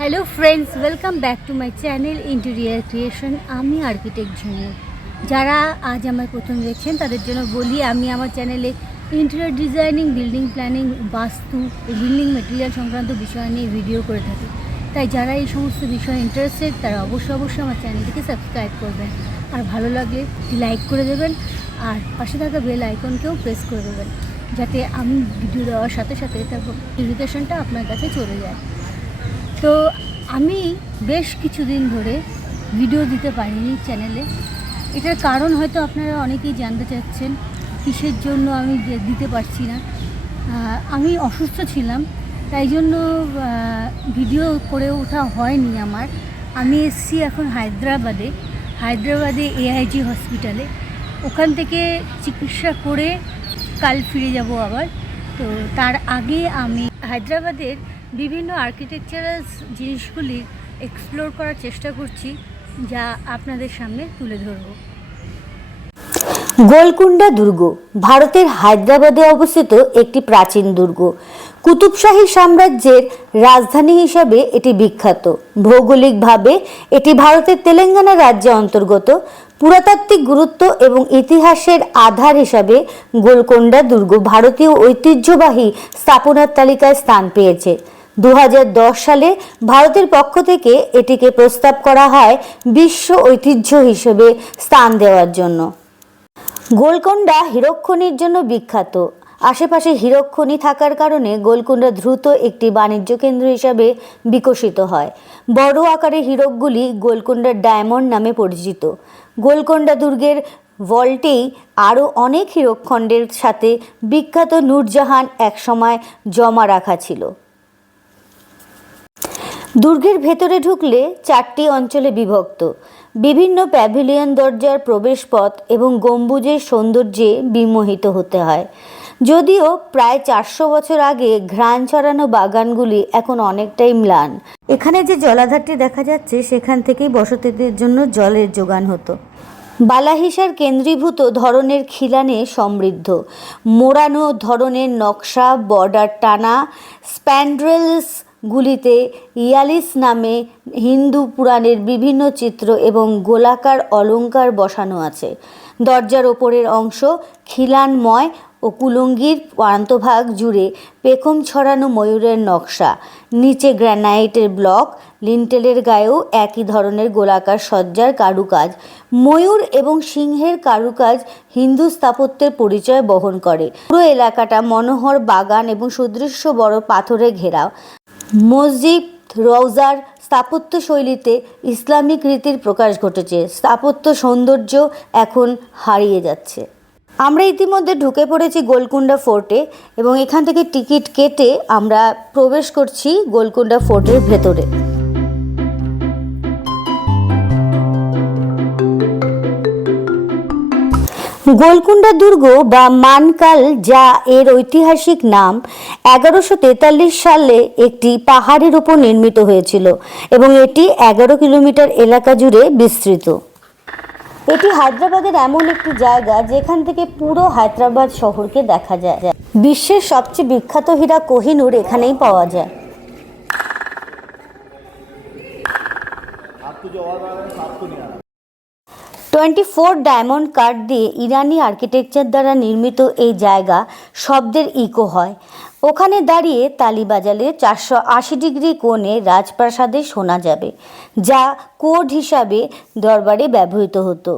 Hello friends, welcome back to my channel interior creation. আমি architect ঝুমুর। যারা আজ আমার প্রথম দেখছেন তাদের জন্য বলি, আমি আমার চ্যানেলে ইন্টেরিয়ার ডিজাইনিং, বিল্ডিং প্ল্যানিং, বাস্তু, বিল্ডিং মেটেরিয়াল সংক্রান্ত বিষয় নিয়ে ভিডিও করে থাকি। তাই যারা এই সমস্ত বিষয়ে ইন্টারেস্টেড তারা অবশ্যই আমার চ্যানেলটিকে সাবস্ক্রাইব করবেন, আর ভালো লাগলে লাইক করে দেবেন, আর পাশে থাকা বেল আইকনকেও প্রেস করে দেবেন, যাতে আমি ভিডিও দেওয়ার সাথে সাথে তার নোটিফিকেশনটা আপনার কাছে চলে যায়। তো আমি বেশ কিছুদিন ধরে ভিডিও দিতে পারিনি চ্যানেলে। এটার কারণ হয়তো আপনারা অনেকেই জানতে চাচ্ছেন কিসের জন্য আমি দিতে পারছি না। আমি অসুস্থ ছিলাম, তাই জন্য ভিডিও করে ওঠা হয়নি আমার। আমি এসেছি এখন হায়দ্রাবাদে এআইজি হসপিটালে। ওখান থেকে চিকিৎসা করে কাল ফিরে যাব আবার। তো তার আগে আমি হায়দ্রাবাদের বিভিন্ন আর্কিটেকচারাল জিনিসগুলি এক্সপ্লোর করার চেষ্টা করছি, যা আপনাদের সামনে তুলে ধরব। গোলকুন্ডা দুর্গ ভারতের হায়দ্রাবাদে অবস্থিত একটি প্রাচীন দুর্গ। কুতুবশাহী সাম্রাজ্যের রাজধানী হিসাবে এটি বিখ্যাত। ভৌগোলিকভাবে এটি ভারতের তেলেঙ্গানা রাজ্যে অন্তর্গত। পুরাতাত্ত্বিক গুরুত্ব এবং ইতিহাসের আধার হিসাবে গোলকুন্ডা দুর্গ ভারতীয় ঐতিহ্যবাহী স্থাপনার তালিকায় স্থান পেয়েছে। 2010 সালে ভারতের পক্ষ থেকে এটিকে প্রস্তাব করা হয় বিশ্ব ঐতিহ্য হিসেবে স্থান দেওয়ার জন্য। গোলকুন্ডা হীরক খনির জন্য বিখ্যাত। আশেপাশে হীরক খনি থাকার কারণে গোলকুন্ডা দ্রুত একটি বাণিজ্য কেন্দ্র হিসাবে বিকশিত হয়। বড় আকারের হীরকগুলি গোলকুন্ডার ডায়মন্ড নামে পরিচিত। গোলকুন্ডা দুর্গের ভল্টেই আরও অনেক হীরকখণ্ডের সাথে বিখ্যাত নূরজাহান একসময় জমা রাখা ছিল। দুর্গের ভেতরে ঢুকলে 4টি অঞ্চলে বিভক্ত। বিভিন্ন প্যাভিলিয়ন, দরজার প্রবেশপথ এবং গম্বুজের সৌন্দর্যে বিমোহিত হতে হয়। যদিও প্রায় 400 বছর আগে ঘ্রাণ ছড়ানো বাগানগুলি এখন অনেকটাই ম্লান। এখানে যে জলাধারটি দেখা যাচ্ছে সেখান থেকেই বসতিদের জন্য জলের যোগান হতো। বালাহিসার কেন্দ্রীভূত ধরনের খিলানে সমৃদ্ধ। মোড়ানো ধরনের নকশা, বর্ডার টানা স্প্যান্ড্রেলস গুলিতে ইয়ালিস নামে হিন্দু পুরাণের বিভিন্ন চিত্র এবং গোলাকার অলঙ্কার বসানো আছে। দরজার ওপরের অংশ খিলানময় ও কুলঙ্গির প্রান্তভাগ জুড়ে পেখম ছড়ানো ময়ূরের নকশা। নিচে গ্রানাইটের ব্লক, লিন্টেলের গায়েও একই ধরনের গোলাকার সজ্জার কারুকাজ। ময়ূর এবং সিংহের কারুকাজ হিন্দু স্থাপত্যের পরিচয় বহন করে। পুরো এলাকাটা মনোহর বাগান এবং সুদৃশ্য বড় পাথরে ঘেরাও। মসজিদ, রওজার স্থাপত্য শৈলীতে ইসলামিক রীতির প্রকাশ ঘটেছে। স্থাপত্য সৌন্দর্য এখন হারিয়ে যাচ্ছে। আমরা ইতিমধ্যে ঢুকে পড়েছি গোলকুন্ডা ফোর্টে এবং এখান থেকে টিকিট কেটে আমরা প্রবেশ করছি গোলকুন্ডা ফোর্টের ভেতরে। গোলকুন্ডা দুর্গ বা মানকাল, যা এর ঐতিহাসিক নাম, 1143 সালে একটি পাহাড়ের উপর নির্মিত হয়েছিল এবং এটি 11 কিলোমিটার এলাকা জুড়ে বিস্তৃত। এটি হায়দ্রাবাদের এমন একটি জায়গা যেখান থেকে পুরো হায়দ্রাবাদ শহরকে দেখা যায়। বিশ্বের সবচেয়ে বিখ্যাত হীরা কোহিনূর এখানেই পাওয়া যায়। 24 ডায়মন্ড কাট দিয়ে ইরানি আর্কিটেকচার দ্বারা নির্মিত এই জায়গা শব্দের ইকো হয়। ওখানে দাঁড়িয়ে তালি বাজালে 480 ডিগ্রি কোণে রাজপ্রাসাদে শোনা যাবে, যা কোড হিসাবে দরবারে ব্যবহৃত হতো।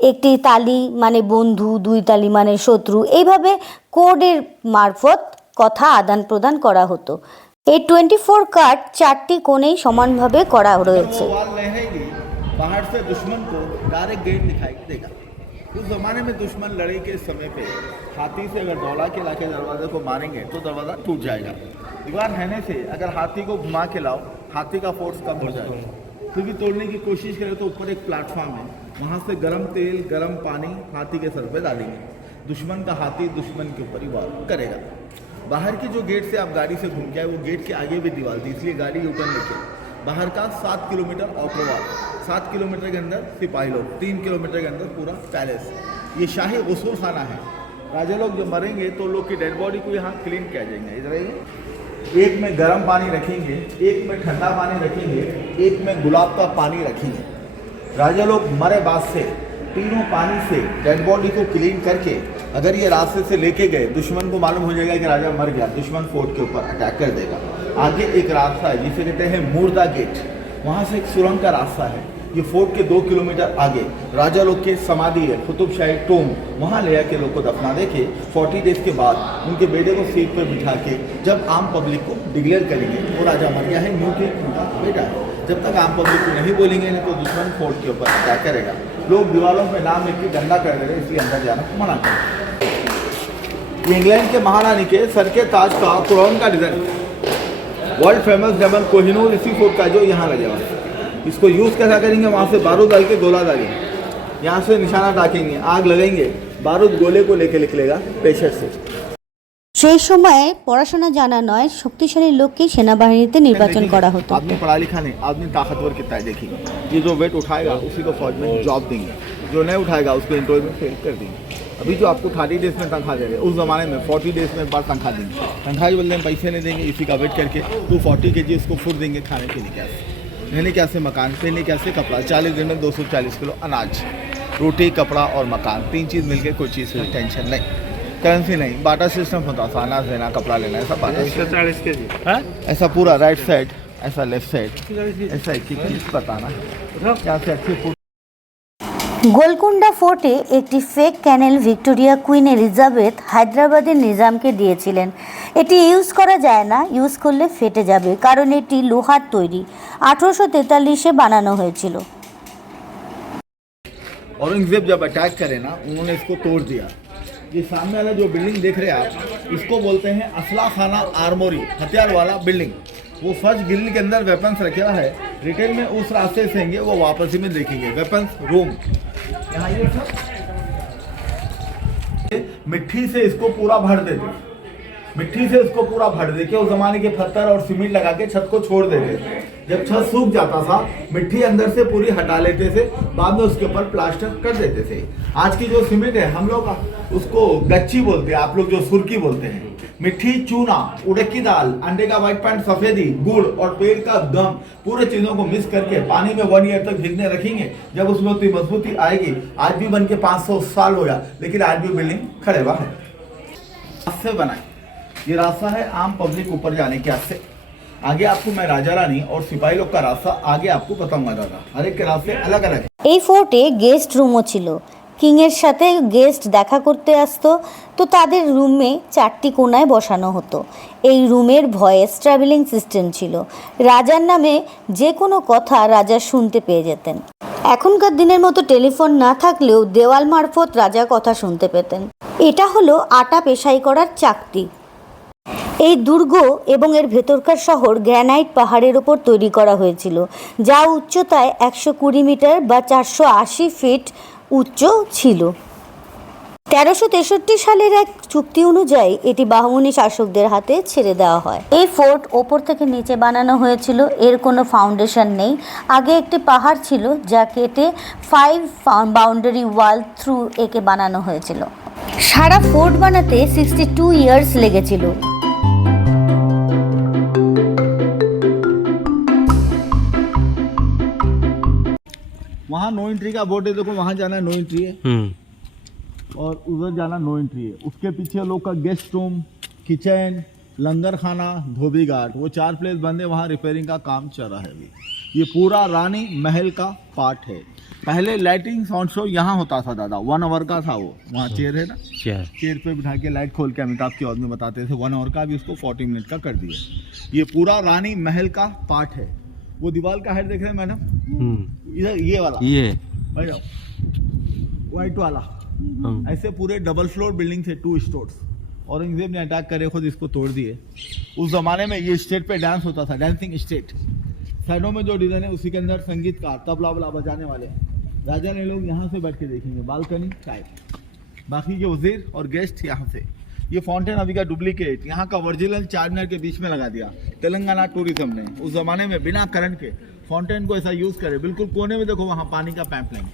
একটি তালি মানে বন্ধু, 2 তালি মানে শত্রু। এইভাবে কোডের মারফত কথা আদান প্রদান করা হতো। এই 24 কাট 4টি কোণেই সমানভাবে করা রয়েছে। बाहर से दुश्मन को डायरेक्ट गेट दिखाई देगा। उस ज़माने में दुश्मन लड़ाई के समय पे हाथी से अगर दौड़ा के लाके दरवाजे को मारेंगे तो दरवाज़ा टूट जाएगा। दीवार रहने से अगर हाथी को घुमा के लाओ, हाथी का फोर्स कम हो जाएगा। क्योंकि तोड़ने की कोशिश करें तो ऊपर एक प्लेटफॉर्म है, वहाँ से गर्म तेल, गर्म पानी हाथी के सर पे डालेंगे। दुश्मन का हाथी दुश्मन के ऊपर ही वार करेगा। बाहर की जो गेट से आप गाड़ी से घूम के आए, वो गेट के आगे भी दीवार थी, इसलिए गाड़ी यूटर्न लेके बाहर का 7 किलोमीटर आउटर वॉल, 7 किलोमीटर के अंदर सिपाही लोग, 3 किलोमीटर के अंदर पूरा पैलेस। ये शाही गुसूल खाना है। राजा लोग जो मरेंगे तो लोग की डेड बॉडी को यहाँ क्लीन किया जाएंगे। इधर एक में गर्म पानी रखेंगे, एक में ठंडा पानी रखेंगे, एक में गुलाब का पानी रखेंगे। राजा लोग मरे बाद से तीनों पानी से डेड बॉडी को क्लीन करके अगर ये रास्ते से लेके गए, दुश्मन को मालूम हो जाएगा कि राजा मर गया, दुश्मन फोर्ट के ऊपर अटैक कर देगा। आगे एक रास्ता है जिसे कहते हैं मुर्दा गेट, वहाँ से एक सुरंग का रास्ता है। ये फोर्ट के 2 किलोमीटर आगे राजा लोग के समाधि है, कुतुब शाही टोम, वहाँ ले आके लोग को दफना देके 40 डेज के बाद उनके बेटे को सीट पर बिठा के जब आम पब्लिक को डिक्लेयर करेंगे वो राजा मर गया है, न्यू किंग उनका बेटा है। जब तक आम पब्लिक को नहीं बोलेंगे नहीं तो दुश्मन फोर्ट के ऊपर अटैक करेगा। लोग दीवारों में नाम लिख के गंदा कर दे रहे, इसलिए अंदर जाना मना कर। इंग्लैंड के महारानी के सर के ताज का क्राउन का design world famous diamond Kohinoor इसी फोर्ट का जो यहाँ लगे हुआ है। इसको यूज़ कैसा करेंगे, वहाँ से बारूद डाल के गोला डालेंगे, यहाँ से निशाना ताकेंगे, आग लगाएंगे, बारूद गोले को लेके निकलेगा पेशर से। সেই সময়ে পড়াশোনা জানা নয় শক্তিশালী লোককে সেনাবাহিনীতে নির্বাচন করা হতো। आदमी पढ़ा लिखा नहीं, आदमी ताकतवर कितना है देखिए। ये जो वेट उठाएगा उसी को फौज में जॉब देंगे, जो नहीं उठाएगा उसको इंटरव्यू में फेल कर देंगे। अभी जो आपको 30 डेज में तनख्वाह दे रहे हैं, उस ज़माने में 40 डेज में बाद तनख्वाह देंगे। तनख्वाह के बदले में पैसे नहीं देंगे, इसी का वेट करके तो 40 kg उसको फूड देंगे खाने के लिए, कैसे रहने कैसे मकान, पहनने कैसे कपड़ा। 40 दिन में 240 किलो अनाज, रोटी, कपड़ा और मकान, 3 चीज़ मिलकर कोई चीज़ की टेंशन नहीं। करेंसी नहीं, बाटा सिस्टम होता था, अनाज लेना, कपड़ा लेना, ऐसा बाटा 140 kg ऐसा पूरा राइट साइड, ऐसा लेफ्ट साइड, ऐसा एक चीज़ बताना क्या से अच्छी फूड। গোলকুন্ডা ফোর্টে একটি ফেক ক্যানেল ভিক্টোরিয়া কুইন এলিজাবেথ হায়দ্রাবাদের নিজামকে দিয়েছিলেন। এটি ইউজ করা যায় না, ইউজ করলে ফেটে যাবে, কারণ এটি লোহার তৈরি। 1843-এ বানানো হয়েছিল। औरंगजेब जब अटैक करे ना, उन्होंने इसको तोड़ दिया। ये सामने वाला जो बिल्डिंग देख रहे हैं आप, इसको बोलते हैं असला खाना आर्मोरी, हथियार वाला बिल्डिंग। वो फर्स्ट गिल्ली के अंदर वेपन्स रखे हुआ है, रिटेल में उस रास्ते से आएंगे, वो वापस ही में देखेंगे वेपन्स रूम। यहाँ ये सब मिट्टी से इसको पूरा भर देते, मिट्टी से इसको पूरा भर दे के उस जमाने के पत्थर और सीमेंट लगा के छत को छोड़ देते। जब छत सूख जाता था, मिट्टी अंदर से पूरी हटा लेते थे, बाद में उसके ऊपर प्लास्टर कर देते थे। आज की जो सीमेंट है हम लोग उसको गच्ची बोलते हैं, आप लोग जो सुर्की बोलते हैं। मिट्टी, चूना, उड़द की दाल, अंडे का व्हाइट पैंट, सफेदी, गुड़ और पेड़ का दम, पूरे चीजों को मिक्स करके पानी में 1 ईयर तक भीगने रखेंगे। जब उसमें उतनी मजबूती आएगी, आज भी बन के 500 साल हो गया, लेकिन आज भी बिल्डिंग खड़े हुआ है। रास्ते बनाए, ये रास्ता है आम पब्लिक ऊपर जाने के रास्ते। आगे आपको मैं राजा रानी और सिपाही लोग का रास्ता आगे आपको बताऊंगा दादा, हर एक के रास्ते अलग अलग है। এই ফোর্টে গেস্ট রুমও ছিল। কিংয়ের সাথে গেস্ট দেখা করতে আসতো, তো তাদের রুমে 4টি কোণায় বসানো হতো। এই রুমের ভয়েস ট্রাভেলিং সিস্টেম ছিল। রাজার নামে যে কোনো কথা রাজা শুনতে পেয়ে যেতেন। এখনকার দিনের মতো টেলিফোন না থাকলেও দেওয়াল মারফত রাজা কথা শুনতে পেতেন। এটা হলো আটা পেশাই করার চাকতি। এই দুর্গ এবং এর ভেতরকার শহর গ্রানাইট পাহাড়ের ওপর তৈরি করা হয়েছিল, যা উচ্চতায় 120 মিটার বা 480 ফিট উচ্চ ছিল। 1363 সালের এক চুক্তি অনুযায়ী এটি বাহমনি শাসকদের হাতে ছেড়ে দেওয়া হয়। এই ফোর্ট ওপর থেকে নিচে বানানো হয়েছিল, এর কোনো ফাউন্ডেশন নেই। আগে একটি পাহাড় ছিল যা কেটে 5 বাউন্ডারি ওয়াল থ্রু একে বানানো হয়েছিল। সারা ফোর্ট বানাতে 62 ইয়ার্স লেগেছিল। वहाँ नो एंट्री का बोर्ड है, देखो वहाँ जाना है नो एंट्री है, और उधर जाना नो एंट्री है। उसके पीछे लोग का गेस्ट रूम, किचन, लंगर खाना, धोबी घाट, वो 4 प्लेस बंद है, वहाँ रिपेयरिंग का काम चल रहा है अभी। ये पूरा रानी महल का पार्ट है। पहले लाइटिंग साउंड शो यहाँ होता था दादा, 1 आवर का था वो। वहाँ चेयर है ना, चेयर पे बिठा के लाइट खोल के अमिताभ की आवाज़ में बताते थे। 1 आवर का भी उसको 40 मिनट का कर दिया। ये पूरा रानी महल का पार्ट है। वो दीवार का हेड देख रहे हैं मैडम, इधर ये वाला, ये व्हाइट वाला, ऐसे पूरे डबल फ्लोर बिल्डिंग थे, 2 स्टोर्स। औरंगजेब ने अटैक करे, खुद इसको तोड़ दिए। उस जमाने में ये स्टेट पे डांस होता था, डांसिंग स्टेट। साइडों में जो डिजाइन है उसी के अंदर संगीतकार, तबला वबला बजाने वाले। राजा ने लोग यहाँ से बैठ के देखेंगे, बालकनी टाइप। बाकी के वजीर और गेस्ट यहाँ से। ये फाउंटेन अभी का डुप्लीकेट, यहाँ का ओरिजिनल चारमीनार के बीच में लगा दिया तेलंगाना टूरिज्म ने। उस जमाने में बिना करंट के फाउंटेन को ऐसा यूज करे, बिल्कुल कोने में देखो वहाँ पानी का पाइप लाइन।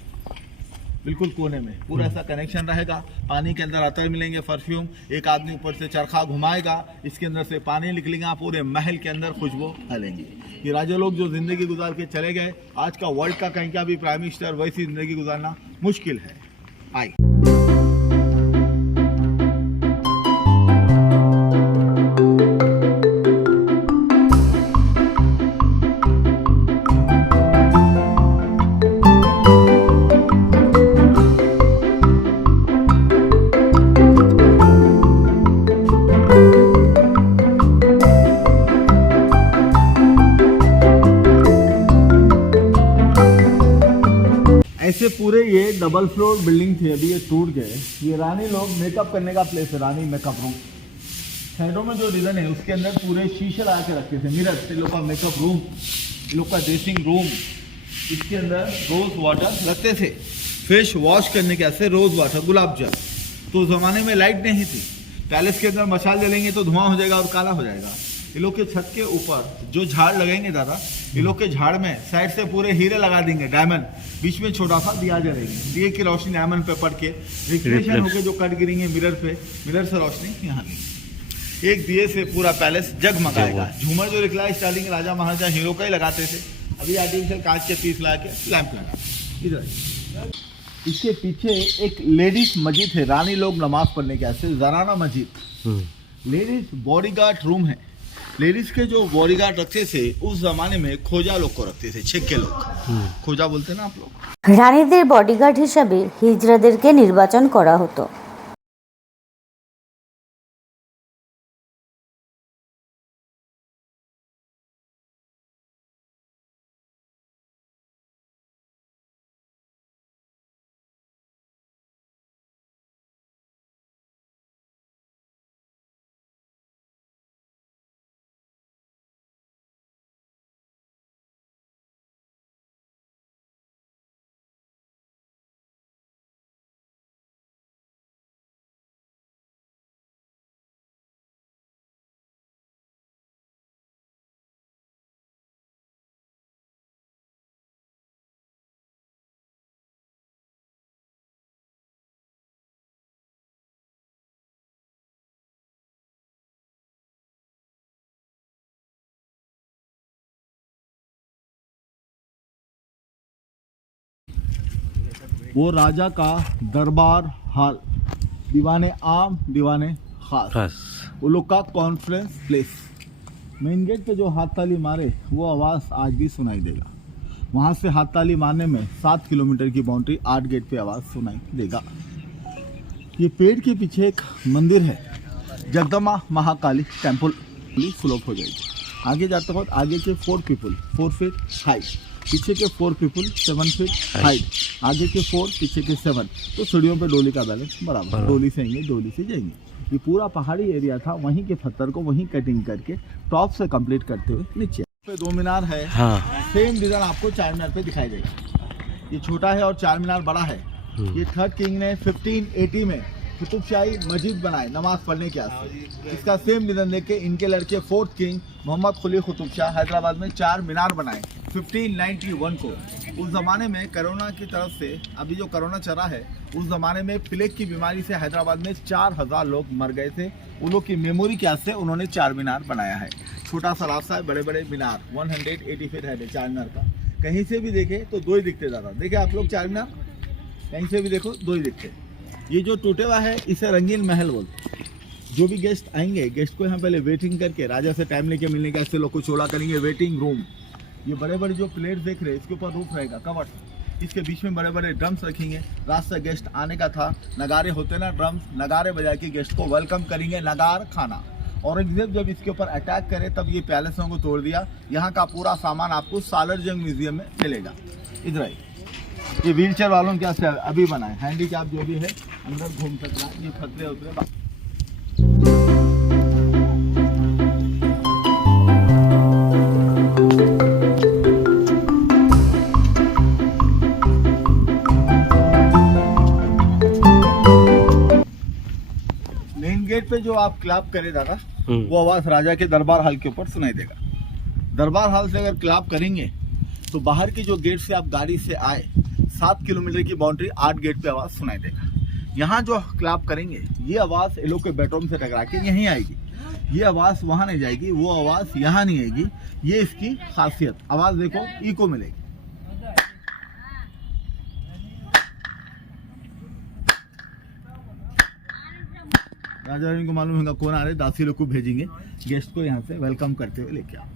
बिल्कुल कोने में पूरा ऐसा कनेक्शन रहेगा। पानी के अंदर अतर मिलेंगे, परफ्यूम, एक आदमी ऊपर से चरखा घुमाएगा, इसके अंदर से पानी निकलेगा, पूरे महल के अंदर खुशबू फैलेंगी। ये राजा लोग जो जिंदगी गुजार के चले गए, आज का वर्ल्ड का कहीं का भी प्राइम मिनिस्टर वैसी जिंदगी गुजारना मुश्किल है। आई ऐसे पूरे ये डबल फ्लोर बिल्डिंग थी, अभी ये टूट गए। ये रानी लोग मेकअप करने का प्लेस है, रानी मेकअप रूम। साइडों में जो डिजाइन है उसके अंदर पूरे शीशे लगा के रखते थे, मिरर। ये लोग का मेकअप रूम, ये लोग का ड्रेसिंग रूम, इसके अंदर रोज वाटर रखते थे, फेस वॉश करने के ऐसे रोज वाटर, गुलाब जल। तो ज़माने में लाइट नहीं थी, पैलेस के अंदर मशाल जलेंगे तो धुआं हो जाएगा और काला हो जाएगा। ये लोग के छत के ऊपर जो झाड़ लगेंगे दादा, ये लोग के झाड़ में साइड से पूरे हीरे लगा देंगे, डायमंड, बीच में छोटा सा दिया जलेंगे, दिए की रोशनी डायमंड पे पड़ के रिफ्लेक्शन होकर जो कट गिरेंगे मिरर पे, मिरर से रोशनी यहाँ नहीं। एक दिए से पूरा पैलेस जगमगाएगा। झूमर जो निकला स्टार्टिंग राजा महाराजा हीरो का ही लगाते थे, अभी आर्टिफिशियल कांच के पीस लगा के लैंप लगा। इधर इसके पीछे एक लेडीज मस्जिद है, रानी लोग नमाज पढ़ने के ऐसे, जराना मस्जिद। लेडीज बॉडीगार्ड रूम है। लेडीज के जो बॉडीगार्ड रखते थे उस जमाने में खोजा लोग को रखते थे, छेक्के लोग, खोजा बोलते ना आप लोग। রানীদের বডিগার্ড হিসাবে হিজড়াদেরকে নির্বাচন করা হতো। वो राजा का दरबार हाल, दीवाने आम, दीवाने खास, वो लोग का कॉन्फ्रेंस प्लेस। मेन गेट पे जो हाथ ताली मारे वो आवाज़ आज भी सुनाई देगा। वहाँ से हाथ ताली मारने में 7 किलोमीटर की बाउंड्री, 8 गेट पे आवाज़ सुनाई देगा। ये पेड़ के पीछे एक मंदिर है, जगदम्बा महाकाली टेम्पल, फ्लॉप हो जाएगी। आगे जाते वक्त आगे के 4 पीपल 4 फीट हाइट, पीछे के 4 पीपल 7 फीट हाइट, आगे के 4, पीछे के 7। तो सीढ़ियों पे डोली का बैलेंस बराबर, डोली से आएंगे, डोली से जाएंगे। ये पूरा पहाड़ी एरिया था, वहीं के पत्थर को वहीं कटिंग करके टॉप से कंप्लीट करते हुए नीचे पे 2 मीनार है। सेम डिजाइन आपको 4 मीनार पे दिखाई देगा। ये छोटा है और 4 मीनार बड़ा है। ये 3rd किंग ने 1580 में कुतुबशाही मस्जिद बनाए नमाज पढ़ने के वास्ते। इसका सेम डिजाइन लेके इनके लड़के 4th किंग मोहम्मद कुली कुतुब शाह हैदराबाद में 4 मीनार बनाए 1591 को। उस ज़माने में कोरोना की तरफ से, अभी जो कोरोना चला है, उस ज़माने में प्लेग की बीमारी से हैदराबाद में 4000 लोग मर गए थे। उन लोग की मेमोरी के वास्ते उन्होंने 4 मीनार बनाया है। छोटा सा रास्ता है, बड़े बड़े मीनार, 180 फीट है 4 मीनार का। कहीं से भी देखे तो 2 ही दिखते ज़्यादा। देखे आप लोग 4 मीनार, कहीं से भी देखो 2 ही दिखते। ये जो टूटे हुआ है इसे रंगीन महल बोलते। जो भी गेस्ट आएंगे, गेस्ट को यहाँ पहले वेटिंग करके राजा से टाइम लेके मिलने का, ऐसे लोग को चौड़ा करेंगे, वेटिंग रूम। ये बड़े बड़े जो प्लेट देख रहे हैं, इसके ऊपर रूफ रहेगा, कवर, इसके बीच में बड़े बड़े ड्रम्स रखेंगे। रात से गेस्ट आने का था, नगारे होते ना, ड्रम्स, नगारे बजा के गेस्ट को वेलकम करेंगे, नगार खाना। औरंगजेब जब इसके ऊपर अटैक करे तब ये पैलेसों को तोड़ दिया। यहाँ का पूरा सामान आपको सालर जंग म्यूजियम में मिलेगा। इधर ही ये व्हील चेयर वालों क्या से अभी बना है, हैंडीकैप जो भी है अंदर घूम सकता है। ये खतरे उतरे मेन गेट पे जो आप क्लैप करे दादा, वो आवाज राजा के दरबार हाल के ऊपर सुनाई देगा। दरबार हाल से अगर क्लैप करेंगे तो बाहर के जो गेट से आप गाड़ी से आए, 7 किलोमीटर की बाउंड्री 8 गेट पे आवाज़ सुनाई देगा। यहाँ जो क्लैप करेंगे ये आवाज़ ये लोग के बेडरूम से टकरा के यहीं आएगी। ये आवाज़ वहाँ नहीं जाएगी, वो आवाज़ यहाँ नहीं आएगी। ये इसकी खासियत, आवाज़ देखो इको मिलेगी। राजा रानी को मालूम होगा कौन आ रहे, दासी लोग को भेजेंगे गेस्ट को यहाँ से वेलकम करते हुए लेके आओ।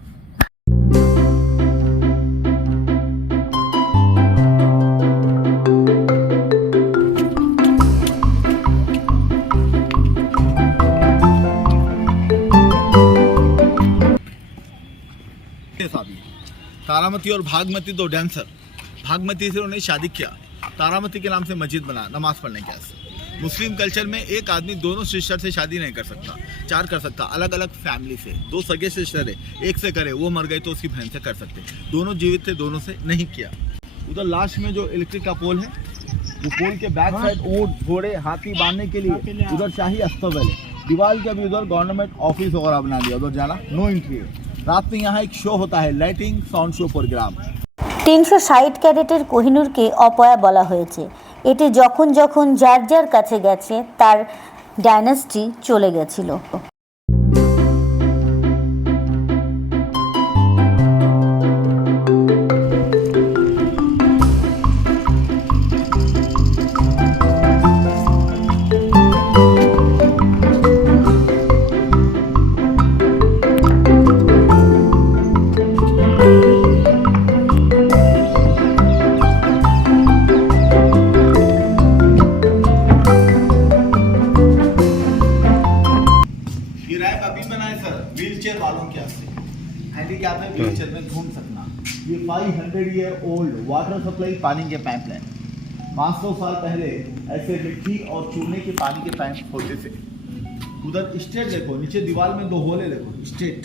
तारामती और भागमती दो डांसर, भागमती से उन्होंने शादी किया, तारामती के नाम से मस्जिद बना नमाज पढ़ने के वास्ते। मुस्लिम कल्चर में एक आदमी दोनों सिस्टर से शादी नहीं कर सकता, 4 कर सकता, अलग अलग फैमिली से। 2 सगे सिस्टर है, एक से करे, वो मर गई तो उसकी बहन से कर सकते। दोनों जीवित थे, दोनों से नहीं किया। उधर लास्ट में जो इलेक्ट्रिक का पोल है, वो पोल के बैक साइड ऊंट घोड़े हाथी बांधने के लिए उधर शाही अस्तबल है। दीवार के अभी उधर गवर्नमेंट ऑफिस वगैरह बना दिया, उधर जाना नो एंट्री है। रात में यहाँ एक शो होता है, लाइटिंग साउंड शो प्रोग्राम। 360 ক্যারেটের কোহিনূরকে অপয়া বলা হয়েছে। এটি যখন যখন যার যার কাছে গেছে তার ডাইনাস্টি চলে গেছিল। व्हीलचेयर वालों के वास्ते, हैंडीकैप में व्हीलचेयर में घूम सकना। ये 500 ईयर ओल्ड वाटर सप्लाई पानी के पाइपलाइन, 500 साल पहले ऐसे मिट्टी और चूने के पानी के पाइप होते थे। उधर स्टेट देखो, नीचे दीवार में 2 होले देखो, स्टेट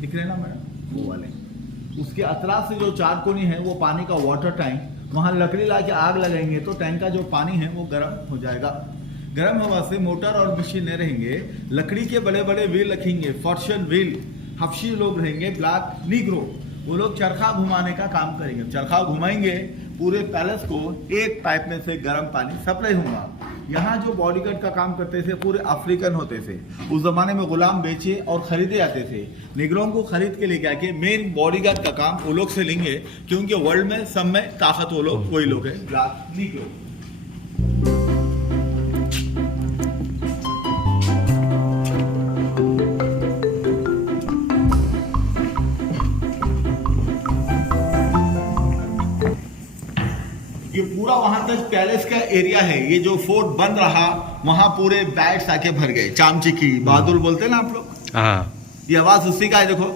दिख रहे ना मैडम, वो वाले। उसके अतराफ से जो 4 कोनी है वो पानी का वाटर टैंक, वहाँ लकड़ी ला के आग लगाएंगे तो टैंक का जो पानी है वो गर्म हो जाएगा। गर्म हवा से मोटर और मशीन नहीं रहेंगे, लकड़ी के बड़े बड़े व्हील रखेंगे, फॉर्चून व्हील। हफ्शी लोग रहेंगे, ब्लैक नीग्रो, वो लोग चरखा घुमाने का काम करेंगे। चरखा घुमाएंगे, पूरे पैलेस को एक पाइप में से गर्म पानी सप्लाई होगा। यहाँ जो बॉडीगार्ड का काम करते थे पूरे अफ्रीकन होते थे। उस जमाने में गुलाम बेचे और खरीदे जाते थे। निगरों को खरीद के लेके आके मेन बॉडीगार्ड का काम वो लोग से लेंगे, क्योंकि वर्ल्ड में सब में ताकत वो लोग वही लोग है, ब्लैक नीग्रो। ये पूरा वहां तक पैलेस का एरिया है। ये जो फोर्ट बन रहा वहां पूरे बैट्स आके भर गए, चामचिकी बहादुर बोलते हैं ना आप लोग। हाँ, ये आवाज उसी का है। देखो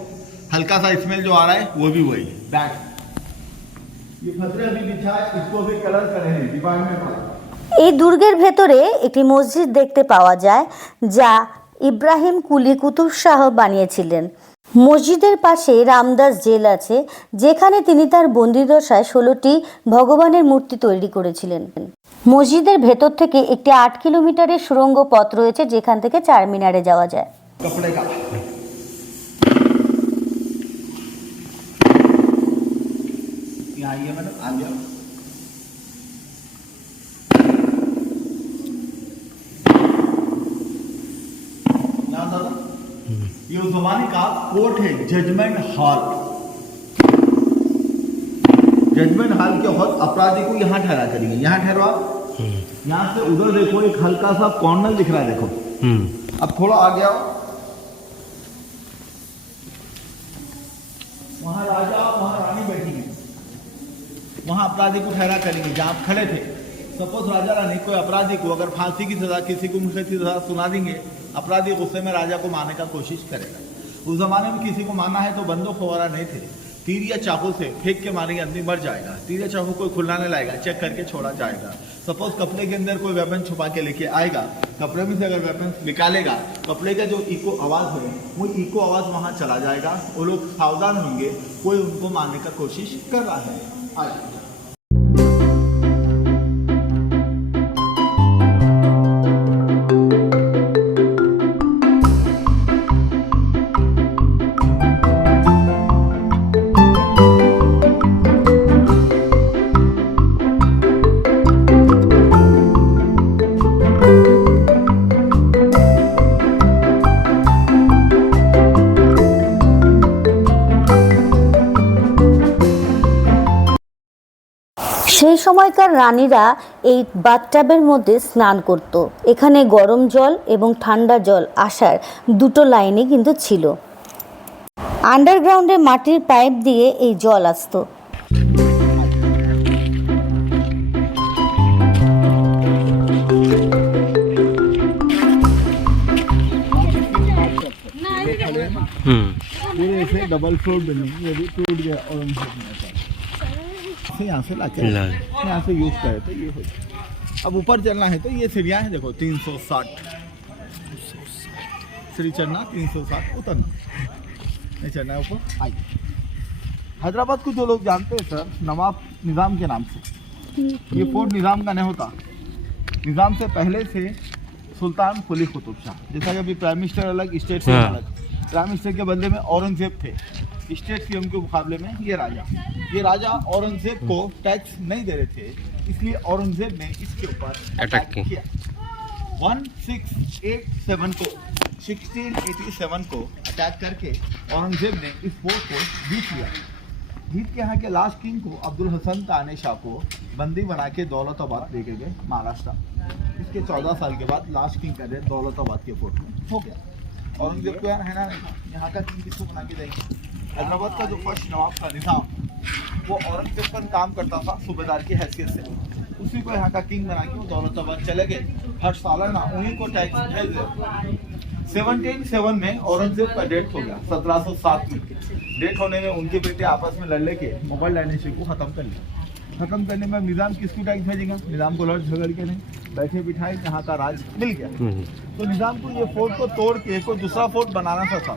हल्का सा स्मेल जो आ रहा है वो भी वही बैट। ये फतरे अभी बिछा है, इसको भी कलर करे हैं दीवार में। এই দুর্গের ভেতরে একটি মসজিদ দেখতে পাওয়া যায় যা ইব্রাহিম কুলি কুতুব শাহ বানিয়েছিলেন। মসজিদের পাশে রামদাস জেল আছে, যেখানে তিনি তার বন্দিদশায় 16টি ভগবানের মূর্তি তৈরি করেছিলেন। মসজিদের ভেতর থেকে একটি 8 কিলোমিটারের সুড়ঙ্গ পথ রয়েছে, যেখান থেকে চারমিনারে যাওয়া যায়। कपड़े का यहाँ आइए मैडम, आ जाओ। ये उस जमाने का कोर्ट है, जजमेंट हॉल। जजमेंट हॉल के बाद अपराधी को यहाँ ठहरा करेंगे, यहाँ ठहरवा। यहाँ से उधर देखो एक हल्का सा कॉर्नर दिख रहा है, देखो। अब थोड़ा आ गया, वहां राजा वहां रानी बैठी है, वहां अपराधी को ठहरा करेंगे जहां आप खड़े थे। सपोज राजा रानी कोई अपराधी को अगर फांसी की सजा, किसी को मुश्किल की सजा सुना देंगे, अपराधी गुस्से में राजा को मारने का कोशिश करेगा। उस जमाने में किसी को मारना है तो बंदूक वगैरह नहीं थे, तीर या चाकू से फेंक के मारेंगे, आदमी मर जाएगा। तीर या चाकू कोई खुलाने लाएगा, चेक करके छोड़ा जाएगा। सपोज कपड़े के अंदर कोई वेपन छुपा के लेके आएगा, कपड़े में से अगर वेपन निकालेगा, कपड़े का जो इको आवाज है वो इको आवाज वहां चला जाएगा। वो लोग सावधान होंगे, कोई उनको मारने का कोशिश कर रहा है। आइए সেই সময়কার রানীরা এই বাথটাবের মধ্যে স্নান করত। এখানে গরম জল এবং ঠান্ডা জল আসার দুটো লাইনই কিন্তু ছিল। আন্ডারগ্রাউন্ডে মাটির পাইপ দিয়ে এই জল আসতো। पूरे ऐसे डबल फ्लोर बिल्डिंग ये भी टूट गया और यहाँ से लाके यहाँ से यूज करे तो ये हो जाए। अब ऊपर चलना है तो ये सीढ़ियाँ हैं, देखो 360 सीढ़ी चढ़ना, 360 उतरना, नहीं चढ़ना है ऊपर। आइए, हैदराबाद को जो लोग जानते हैं सर नवाब निज़ाम के नाम से, ये फोर्ट निज़ाम का नहीं होता, निज़ाम से पहले से सुल्तान कुली कुतुब शाह, जैसा कि अभी प्राइम मिनिस्टर अलग स्टेट से अलग, प्राइम मिनिस्टर के बदले में औरंगजेब थे, स्टेट सीएम के मुकाबले में ये राजा औरंगजेब को टैक्स नहीं दे रहे थे, इसलिए औरंगजेब ने इसके ऊपर अटैक किया। 1687 को अटैक करके औरंगजेब ने इस फोर्ट को जीत लिया। जीत के यहाँ के लास्ट किंग को अब्दुल हसन ताने शाह को बंदी बना के दौलताबाद लेके गए महाराष्ट्र। इसके 14 साल के बाद लास्ट किंग का डेथ दौलताबाद के फोर्ट में हो गया। औरंगजेब को यहाँ रहना नहीं था, यहाँ का किंग किसको बना के देंगे। हैदराबाद का जो फर्स्ट नवाब था निज़ाम, वो औरंगजेब पर काम करता था सूबेदार की हैसियत से, उसी को यहाँ का किंग बना के वो दौलताबाद चले गए। हर सालाना उन्हीं को टैक्स भेज दे। 1707 में औरंगजेब का डेथ हो गया, 1707 में डेथ होने में उनके बेटे आपस में लड़ लेके मुगल डायनेस्टी को खत्म कर लिया। खत्म करने में निज़ाम किसको टैक्स भेजेगा, निज़ाम को लड़ झगड़ के नहीं, बैठे बिठाए यहाँ का राज मिल गया। तो निज़ाम को ये फोर्ट को तोड़ के कोई दूसरा फोर्ट बनाना था।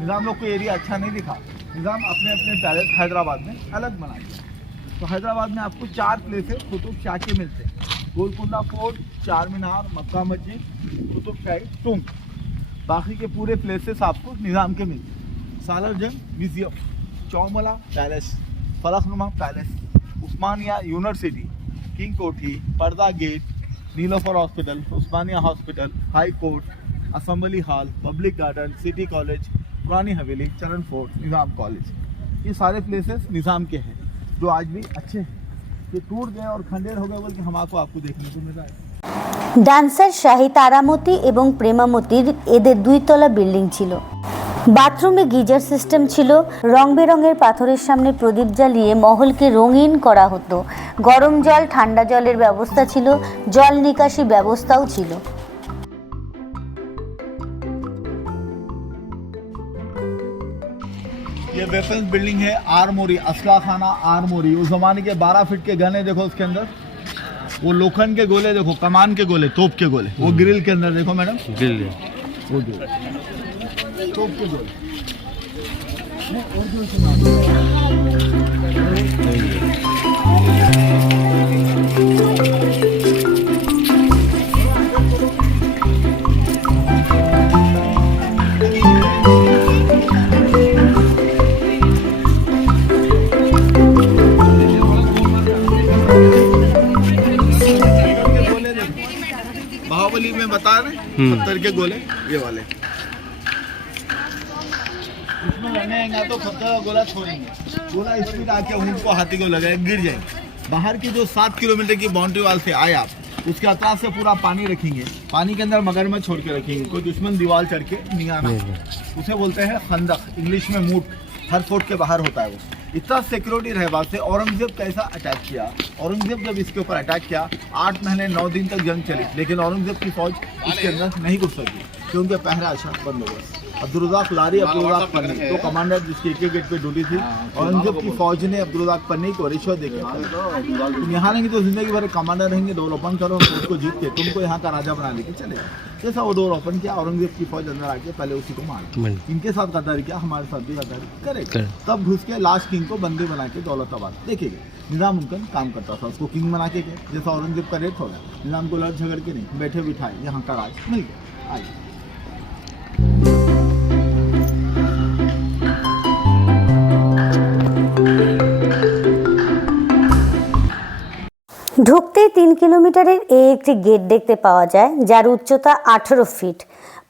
निज़ाम लोग को एरिया अच्छा नहीं दिखा, निज़ाम अपने अपने पैलेस हैदराबाद में अलग बना दिया। तो हैदराबाद में आपको 4 प्लेसेस कुतुब शाह के मिलते हैं, गोलकुंडा फोर्ट, चार मीनार, मक्का मस्जिद, कुतुब शाही टूम। बाकी के पूरे प्लेसेस आपको निज़ाम के मिलते हैं। Salar Jung museum, Chowmahalla palace, Falaknuma palace, Osmania university, king Koti, Purdah gate, Niloufer hospital, Osmania hospital, high court, assembly hall, public garden, city college, Purani Haveli, चरण फोर्ट, निज़ाम कॉलेज, ये सारे प्लेसेस निज़ाम के हैं जो आज भी अच्छे हैं। ये टूट गए और खंडेर हो गए बल्कि हम आपको देखने को मिल रहा है। ডান্সার শাহী তারামতি এবং প্রেমামতির এদের 2 তলা বিল্ডিং ছিল। বাথরুমে গিজার সিস্টেম ছিল। রং বেরঙের পাথরের সামনে প্রদীপ জ্বালিয়ে মহলকে রঙিন করা হতো। গরম জল ঠান্ডা জলের ব্যবস্থা ছিল, জল নিকাশি ব্যবস্থাও ছিল। ये वेपन्स बिल्डिंग है, आर्मोरी, असला खाना आर्मोरी। उस जमाने के 12 फीट के गन है, देखो उसके अंदर वो लोखंड के गोले, देखो कमान के गोले, तोप के गोले, वो ग्रिल के अंदर देखो मैडम, ग्रिल वो तोप के गोले। बाहुबली में बता रहे पत्थर के गोले, ये वाले इसमें लगेगा तो पत्थर का गोला छोड़ेंगे, गोला स्पीड आके उनको हाथी को लगाए गिर जाएंगे। बाहर की जो 7 किलोमीटर की बाउंड्री वाल से आए आप, उसके अतराफ से पूरा पानी रखेंगे, पानी के अंदर मगरमच्छ छोड़ के रखेंगे, कोई दुश्मन दीवार चढ़ के नहीं आना। उसे बोलते हैं खंदक, इंग्लिश में मूट, हर फोर्ट के बाहर होता है वो। इतना सिक्योरिटी रहे बाद से औरंगजेब कैसा अटैक किया, औरंगजेब जब इसके ऊपर अटैक किया 8 महीने 9 दिन तक जंग चली, लेकिन औरंगजेब की फौज इसके अंदर नहीं घुस सकी क्योंकि पहरा अच्छा बंद हो गया। अब्दुर्रज़ाक लारी, अब्दुर्रज़ाक पन्नी, दो कमांडर जिसकी एक गेट पे ड्यूटी थी। औरंगजेब की फौज ने अब्दुर्रज़ाक पन्नी को रिश्वत देकर, तुम यहाँ नहीं तो जिंदगी भर कमांडर रहेंगे, डोर ओपन करो, उसको जीत के तुमको यहाँ का राजा बना लेके चले। जैसा वो डोर ओपन किया, औरंगजेब की फौज अंदर आके पहले उसी को मार, इनके साथ गद्दारी किया, हमारे साथ भी गद्दारी करेगा। तब घुस के लास्ट किंग को बंदी बना के दौलताबाद देखेंगे। निज़ाम उनका काम करता था, उसको किंग बना के गए। जैसा औरंगजेब का रेट होगा, निज़ाम को लड़ झगड़ के नहीं, बैठे बिठाए यहाँ का राज मिल गया। आइए ঢুকতেই 3 কিলোমিটারের একটি গেট দেখতে পাওয়া যায়, যার উচ্চতা 18 ফিট।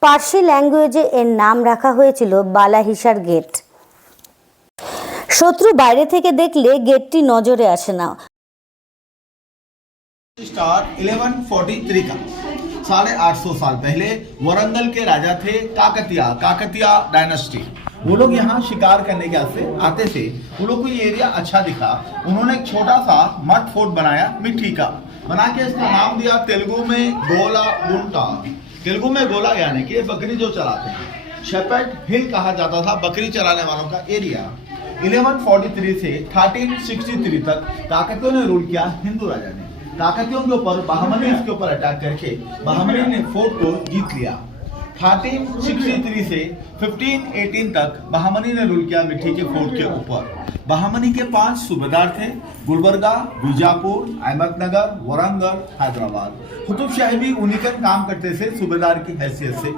পার্সি ল্যাঙ্গুয়েজে এর নাম রাখা হয়েছিল বালাহিসার গেট। শত্রু বাইরে থেকে দেখলে গেটটি নজরে আসে না। स्टार्ट 1143 का 850 साल पहले वरंगल के राजा थे काकतिया डायनेस्टी। वो लोग यहाँ शिकार करने के वास्ते आते थे। वो लोग को ये एरिया अच्छा दिखा, उन्होंने एक छोटा सा मड फोर्ट बनाया मिट्टी का, बना के इसका नाम दिया तेलुगु में गोला गुंटा। तेलुगु में गोला यानी कि बकरी जो चराते हैं, शेपर्ड हिल कहा जाता था बकरी चराने वालों का एरिया। 1143 से 1363 तक काकतियों ने रूल किया। हिंदू राजा ने काकतियों के ऊपर बहमनी के ऊपर अटैक करके बहमनी ने फोर्ट को जीत लिया। 1363 से 1518 तक बहमनी ने रूल किया मिट्टी के फोर्ट के ऊपर। बहमनी के 5 सूबेदार थे, गुलबर्गा, बीजापुर, अहमदनगर, वरंगल, हैदराबाद। कुतुब शाही भी उन्हीं का काम करते थे सूबेदार की हैसियत से।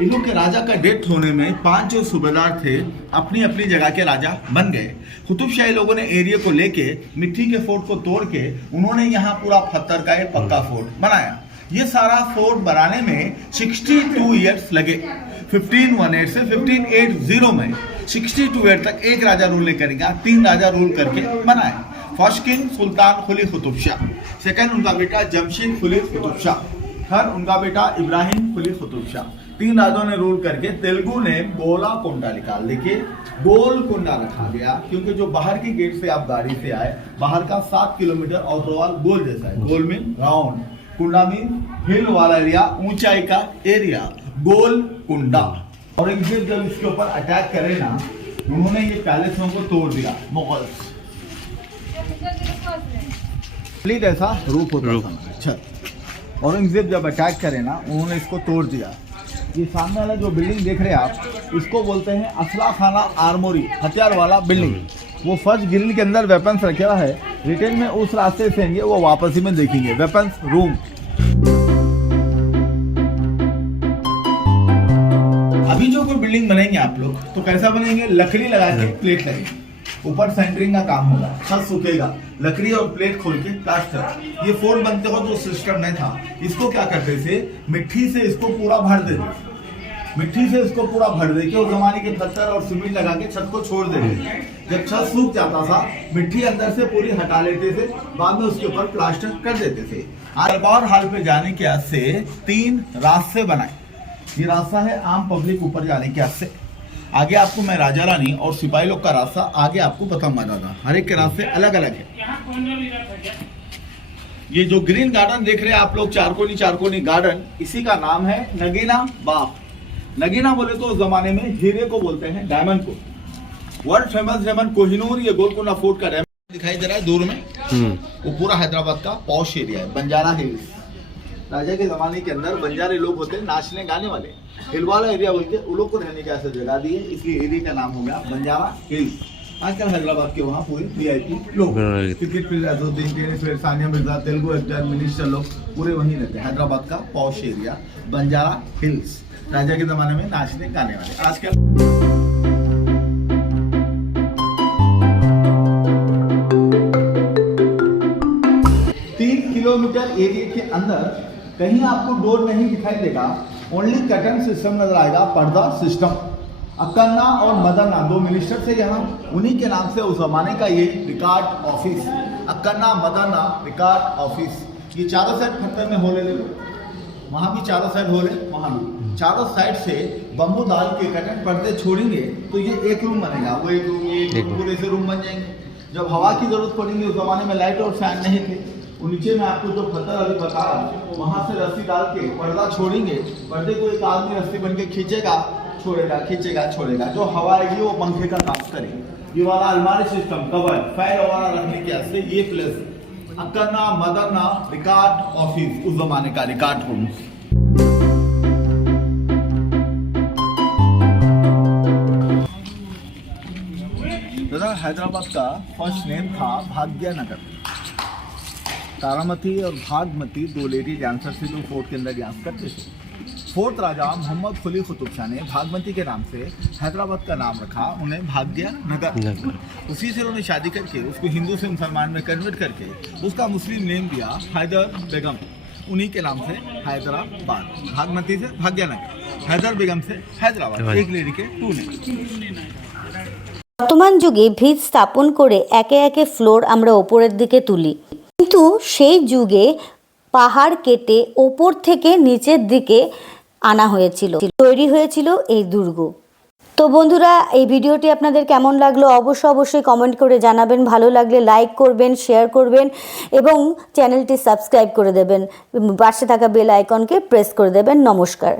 इन लोग के राजा का डेथ होने में 5 जो सूबेदार थे अपनी अपनी जगह के राजा बन गए। कुतुब शाही लोगों ने एरिया को लेके मिट्टी के फोर्ट को तोड़ के उन्होंने यहाँ पूरा पत्थर का एक पक्का फोर्ट बनाया। ये सारा फोर्ट बनाने में 62 ईयर्स लगे। 1518 से 1580 में 62 ईयर तक एक राजा रूल नहीं करेगा, 3 राजा रूल करके बनाए। फर्स्ट किंग सुल्तान कुली कुतुब शाह, सेकंड उनका बेटा जमशीद कुली कुतुब शाह, थर्ड उनका बेटा इब्राहिम कुली कुतुब शाह। 3 राजाओं ने रूल करके तेलुगु ने गोला कोंडा निकाल लेके गोलकोंडा रखा गया, क्योंकि जो बाहर की गेट से आप गाड़ी से आए, बाहर का 7 किलोमीटर आउटर वॉल गोल जैसा है। गोल मीन राउंड, कुंडा मीन हिल वाला एरिया, ऊंचाई का एरिया, गोल कुंडा। और औरंगजेब जब इसके ऊपर अटैक करे ना, उन्होंने ये पैलेसों को तोड़ दिया। मुगल्स प्लीज ऐसा रूप होता था। अच्छा, औरंगजेब जब अटैक करे ना, उन्होंने इसको तोड़ दिया। ये सामने वाला जो बिल्डिंग देख रहे हैं आप, इसको बोलते हैं असला खाना आर्मोरी, हथियार वाला बिल्डिंग। वो फर्स्ट ग्रिल के अंदर वेपन्स रखे हुआ है। रिटेल में उस रास्ते से आएंगे, वो वापसी में देखेंगे वेपन्स रूम। अभी जो कोई बिल्डिंग बनाएंगे आप लोग, तो कैसा बनेंगे? लकड़ी लगा के प्लेट लगेगी, ऊपर सेंटरिंग का काम होगा, छत सूखेगा, लकड़ी और प्लेट खोल के प्लास्टर। ये फोर्ट बनते हो जो सिस्टम नहीं था, इसको क्या करते थे? मिट्टी से इसको पूरा भर देते, मिट्टी से इसको पूरा भर दे के उस जमाने के पत्थर और सीमेंट लगा के छत को छोड़ देते। जब छत सूख जाता था, मिट्टी अंदर से पूरी हटा लेते थे, बाद में उसके ऊपर प्लास्टर कर देते थे। दरबार हाल पे जाने के वास्ते 3 रास्ते बनाए। ये रास्ता है आम पब्लिक ऊपर जाने के वास्ते। आगे आपको मैं राजा रानी और सिपाही लोग का रास्ता आगे आपको बताऊंगा दादा। हर एक के रास्ते अलग अलग है। ये जो ग्रीन गार्डन देख रहे हैं आप लोग, चारकोनी गार्डन, इसी का नाम है नगीना बाग। नगीना बोले तो उस जमाने में हीरे को बोलते हैं, डायमंड को। वर्ल्ड फेमस डायमंड कोहिनूर, ये गोलकोंडा फोर्ट का डायमंड दिखाई दे रहा है दूर में, वो पूरा हैदराबाद का पॉश एरिया है। बंजारा हिल्स, राजा के जमाने के अंदर बंजारे लोग होते हैं, नाचने गाने वाले। हिल वाला एरिया बोलते हैं, उन लोग को रहने के ऐसे जगह दी है, इसलिए एरिया का नाम हो गया बंजारा हिल्स। आजकल हैदराबाद के वहाँ पूरे VIP लोग, cricket player, Sania Mirza, Telugu actor, minister लोग पूरे वहीं रहते हैं। हैदराबाद का पॉश एरिया बंजारा हिल्स, राजा के जमाने में नाचने गाने वाले। आजकल 3 किलोमीटर एरिया के अंदर कहीं आपको डोर नहीं दिखाई देगा, ओनली कर्टन सिस्टम नजर आएगा, पर्दा सिस्टम। अक्कन्ना और मदन्ना 2 मिनिस्टर थे यहाँ, उन्हीं के नाम से उस जमाने का ये record office, Akkanna मदन्ना record office. ये चारों साइड पत्थर में होले ले लो, वहाँ भी चारों साइड होले, वहाँ भी चारों साइड से बम्बू डाल के कर्टन पर्दे छोड़ेंगे तो ये एक रूम बनेगा। वो एक रूम, ये पूरे से रूम बन जाएंगे। जब हवा की जरूरत पड़ेगी, उस जमाने में लाइट और फैन नहीं थे, नीचे में आपको जो पत्थर अभी बता रहा, वहां से रस्सी डाल के पर्दा छोड़ेंगे, पर्दे को एक आदमी रस्सी बन के खींचेगा, छोड़ेगा, खींचेगा, छोड़ेगा, जो हवा आएगी वो पंखे का काम करेगी। ये वाला अलमारी सिस्टम, कवर, फाइल वगैरह रखने के वास्ते ये प्लेस अक्कन्ना मदन्ना रिकॉर्ड ऑफिस, उस जमाने का रिकॉर्ड रूम। दादा हैदराबाद का फर्स्ट नेम था भाग्यनगर। तारामती और भागमती 2 लेडी डांसर से जो फोर्ट के अंदर डांस करते थे। 4th राजा मोहम्मद कुली कुतुब शाह ने भागमती के नाम से हैदराबाद का नाम रखा, उन्हें भाग्यनगर। उसी से उन्होंने शादी करके उसको हिंदू से मुसलमान में कन्वर्ट करके उसका मुस्लिम नेम दिया हैदर बेगम, उन्हीं के नाम से हैदराबाद। भागमती से भाग्यनगर, हैदर बेगम से हैदराबाद, एक लेडी के 2 नेम। বর্তমান যুগে ভিত স্থাপন করে একে একে ফ্লোর আমরা ওপরের দিকে তুলি, কিন্তু সেই যুগে পাহাড় কেটে ওপর থেকে নিচের দিকে আনা হয়েছিল, তৈরি হয়েছিল এই দুর্গ। তো বন্ধুরা, এই ভিডিওটি আপনাদের কেমন লাগলো অবশ্যই কমেন্ট করে জানাবেন। ভালো লাগলে লাইক করবেন, শেয়ার করবেন এবং চ্যানেলটি সাবস্ক্রাইব করে দেবেন। পাশে থাকা বেল আইকনকে প্রেস করে দেবেন। নমস্কার।